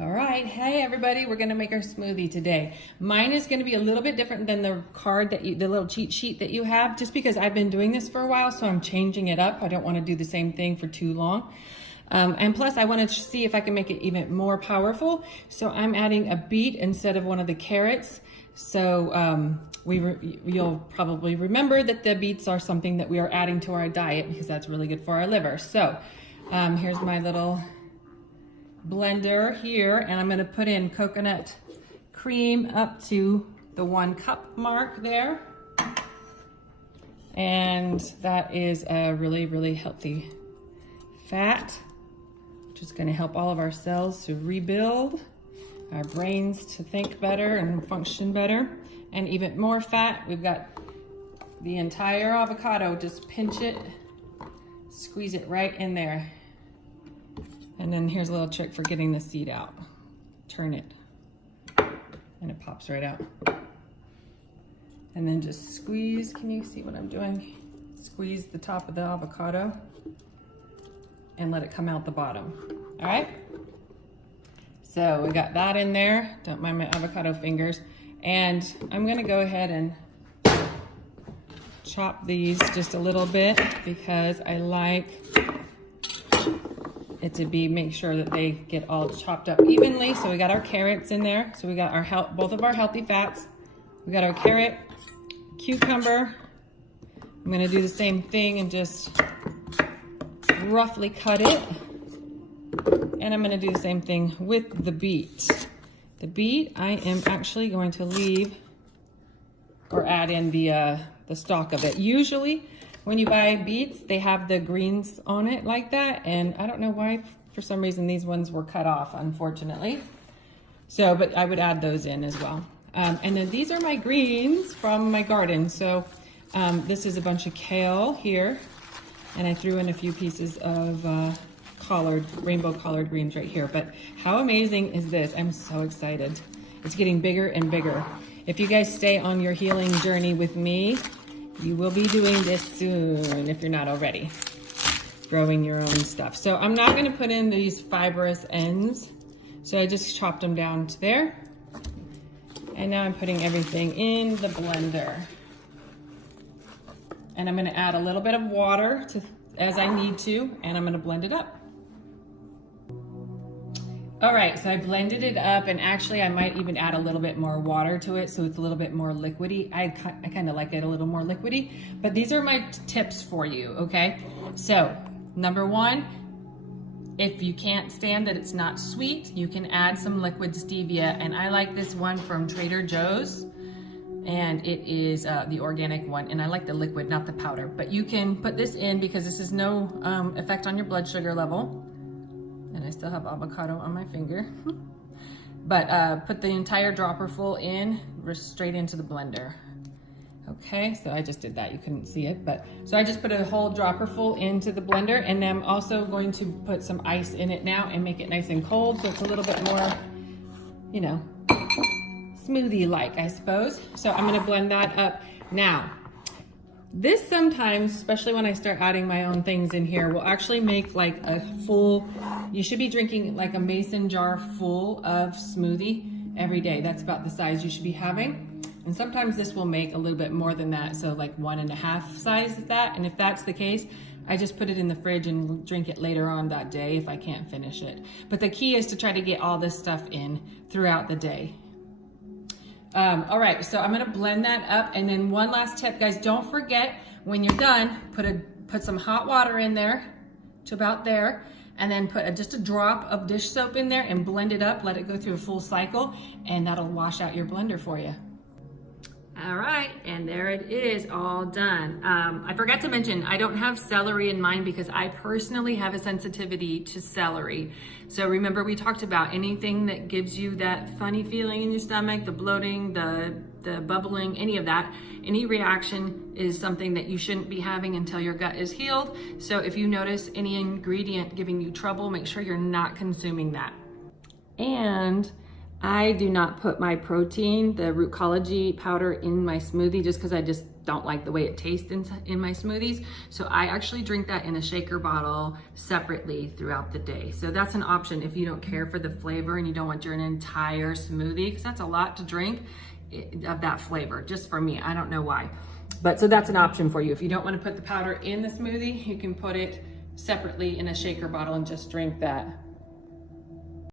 All right, hey everybody, we're gonna make our smoothie today. Mine is gonna be a little bit different than the the little cheat sheet that you have, just because I've been doing this for a while, so I'm changing it up. I don't wanna do the same thing for too long. And plus I wanna see if I can make it even more powerful. So I'm adding a beet instead of one of the carrots. So you'll probably remember that the beets are something that we are adding to our diet because that's really good for our liver. So here's my little blender here, and I'm going to put in coconut cream up to the 1 cup mark there, and that is a really healthy fat, which is going to help all of our cells to rebuild, our brains to think better and function better. And even more fat, we've got the entire avocado. Just pinch it, squeeze it right in there. And then here's a little trick for getting the seed out. Turn it, and it pops right out. And then just squeeze, can you see what I'm doing? Squeeze the top of the avocado and let it come out the bottom, all right? So we got that in there. Don't mind my avocado fingers. And I'm gonna go ahead and chop these just a little bit because I like it to make sure that they get all chopped up evenly. So we got our carrots in there. So we got our both of our healthy fats. We got our carrot, cucumber. I'm gonna do the same thing and just roughly cut it. And I'm gonna do the same thing with the beet. The beet, I am actually going to leave or add in the stalk of it. Usually, when you buy beets, they have the greens on it like that, and I don't know why, for some reason, these ones were cut off, unfortunately. So, but I would add those in as well. And then these are my greens from my garden. So this is a bunch of kale here, and I threw in a few pieces of rainbow collard greens right here. But how amazing is this? I'm so excited. It's getting bigger and bigger. If you guys stay on your healing journey with me, you will be doing this soon if you're not already. Growing your own stuff. So I'm not gonna put in these fibrous ends. So I just chopped them down to there. And now I'm putting everything in the blender. And I'm gonna add a little bit of water as I need to, and I'm gonna blend it up. All right, so I blended it up, and actually I might even add a little bit more water to it so it's a little bit more liquidy. I kind of like it a little more liquidy, but these are my tips for you, okay? So, number 1, if you can't stand that it's not sweet, you can add some liquid stevia, and I like this one from Trader Joe's, and it is the organic one, and I like the liquid, not the powder, but you can put this in because this has no effect on your blood sugar level. And I still have avocado on my finger. But put the entire dropper full in, straight into the blender. Okay, so I just did that, you couldn't see it, but so I just put a whole dropper full into the blender, and then I'm also going to put some ice in it now and make it nice and cold so it's a little bit more, you know, smoothie-like, I suppose. So I'm gonna blend that up now. This sometimes, especially when I start adding my own things in here, will actually make like a full, you should be drinking like a mason jar full of smoothie every day. That's about the size you should be having. And sometimes this will make a little bit more than that, so like 1.5 size of that. And if that's the case, I just put it in the fridge and drink it later on that day if I can't finish it. But the key is to try to get all this stuff in throughout the day. All right, so I'm gonna blend that up, and then one last tip, guys, don't forget when you're done, put some hot water in there to about there, and then put just a drop of dish soap in there and blend it up, let it go through a full cycle, and that'll wash out your blender for you. All right, and there it is, all done. I forgot to mention, I don't have celery in mind because I personally have a sensitivity to celery. So remember, we talked about anything that gives you that funny feeling in your stomach, the bloating, the bubbling, any of that, any reaction is something that you shouldn't be having until your gut is healed. So if you notice any ingredient giving you trouble, make sure you're not consuming that. And I do not put my protein, the Rootcology powder, in my smoothie just because I just don't like the way it tastes in my smoothies. So I actually drink that in a shaker bottle separately throughout the day. So that's an option if you don't care for the flavor and you don't want your entire smoothie, because that's a lot to drink of that flavor, just for me. I don't know why. But so that's an option for you. If you don't want to put the powder in the smoothie, you can put it separately in a shaker bottle and just drink that